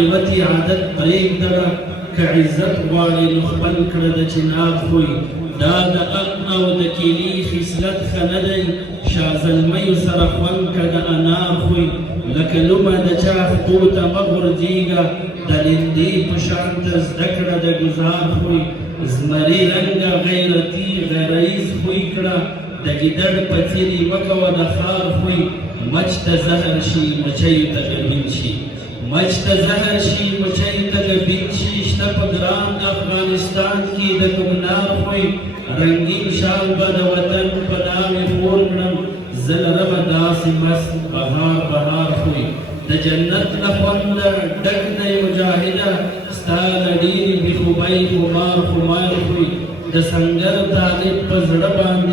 غیبتي عادت پرېږده که عزت غواړې نو خپل کړه د چنار خوی دا د اب او د کیلي خصلت ښه نه دی شاه زلمیو سره خوند که د انار خوی لکه لومه د چا خطو ته مه غورځېږه د لیندې په شان ته زده کړه د ګزار خوی زمري رنګه غیرتي غریز خوی کړه د ګیدړ په څېر یې مه کوه د ښار خوی مچ ته زهر شي مچیو ته ګرمین شي مچ ته زهر شي مچیو ته ګرمین شي شته په ګران افغانستان کې د کوکنار خوی رنګین شال به د وطن په نامې خور کړم زه لرمه داسې مست بهار بهار خوی د جنت له خونده ډک دی مجاهده ستا له ډېرې بېخوبۍ خمار خمار خوی د سنګر طالب په زړه باندې